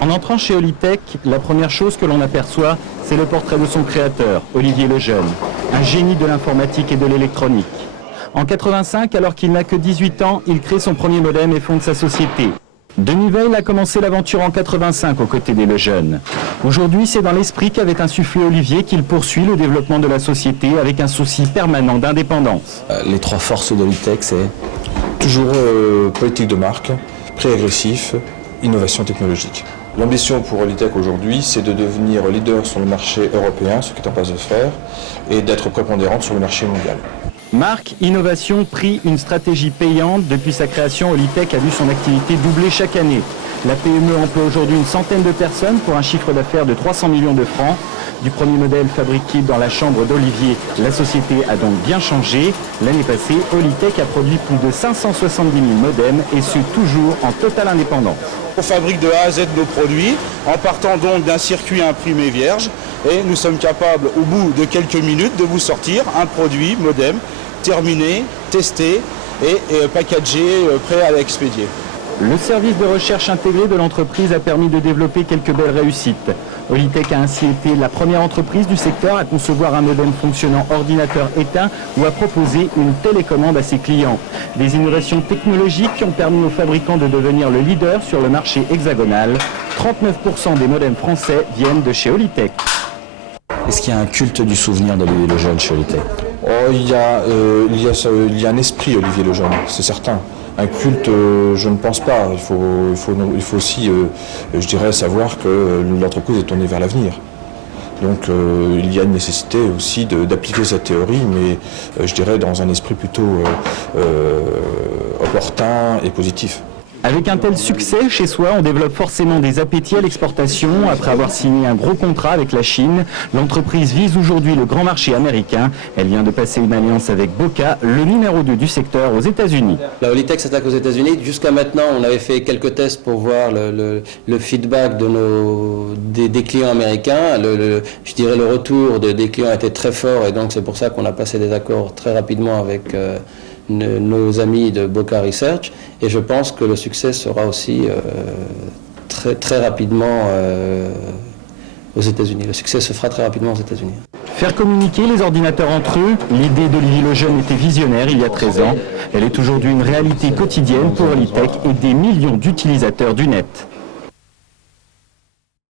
En entrant chez Holitech, la première chose que l'on aperçoit, c'est le portrait de son créateur, Olivier Lejeune, un génie de l'informatique et de l'électronique. En 85, alors qu'il n'a que 18 ans, il crée son premier modem et fonde sa société. Denis Veil a commencé l'aventure en 85 aux côtés des Lejeune. Aujourd'hui, c'est dans l'esprit qu'avait insufflé Olivier qu'il poursuit le développement de la société avec un souci permanent d'indépendance. Les trois forces d'Holitech, c'est toujours politique de marque, prix agressif, innovation technologique. L'ambition pour Holitech aujourd'hui, c'est de devenir leader sur le marché européen, ce qui est en passe de faire, et d'être prépondérante sur le marché mondial. Marque, innovation, prix, une stratégie payante. Depuis sa création, Holitech a vu son activité doubler chaque année. La PME emploie aujourd'hui une centaine de personnes pour un chiffre d'affaires de 300 millions de francs. Du premier modèle fabriqué dans la chambre d'Olivier, la société a donc bien changé. L'année passée, Holitech a produit plus de 570 000 modems et ce toujours en totale indépendance. On fabrique de A à Z nos produits en partant donc d'un circuit imprimé vierge et nous sommes capables au bout de quelques minutes de vous sortir un produit modem terminé, testé et packagé, prêt à l'expédier. Le service de recherche intégré de l'entreprise a permis de développer quelques belles réussites. Holitech a ainsi été la première entreprise du secteur à concevoir un modem fonctionnant ordinateur éteint ou à proposer une télécommande à ses clients. Des innovations technologiques qui ont permis aux fabricants de devenir le leader sur le marché hexagonal. 39% des modems français viennent de chez Holitech. Est-ce qu'il y a un culte du souvenir d'Olivier Lejeune chez Holitech? Il y a un esprit Olivier Lejeune, c'est certain. Un culte, je ne pense pas. Il faut aussi, je dirais, savoir que l'entreprise est tournée vers l'avenir. Donc il y a une nécessité aussi d'appliquer cette théorie, mais je dirais dans un esprit plutôt opportun et positif. Avec un tel succès, chez soi, on développe forcément des appétits à l'exportation. Après avoir signé un gros contrat avec la Chine, l'entreprise vise aujourd'hui le grand marché américain. Elle vient de passer une alliance avec Boca, le numéro 2 du secteur aux États-Unis. La Holitech s'attaque aux États-Unis. Jusqu'à maintenant, on avait fait quelques tests pour voir le feedback des clients américains. Je dirais le retour des clients était très fort et donc c'est pour ça qu'on a passé des accords très rapidement avec nos amis de Boca Research et je pense que le succès sera aussi très rapidement aux États-Unis. Le succès se fera très rapidement aux États-Unis. Faire communiquer les ordinateurs entre eux, l'idée d'Olivier Lejeune était visionnaire il y a 13 ans. Elle est aujourd'hui une réalité quotidienne pour Holitech et des millions d'utilisateurs du net.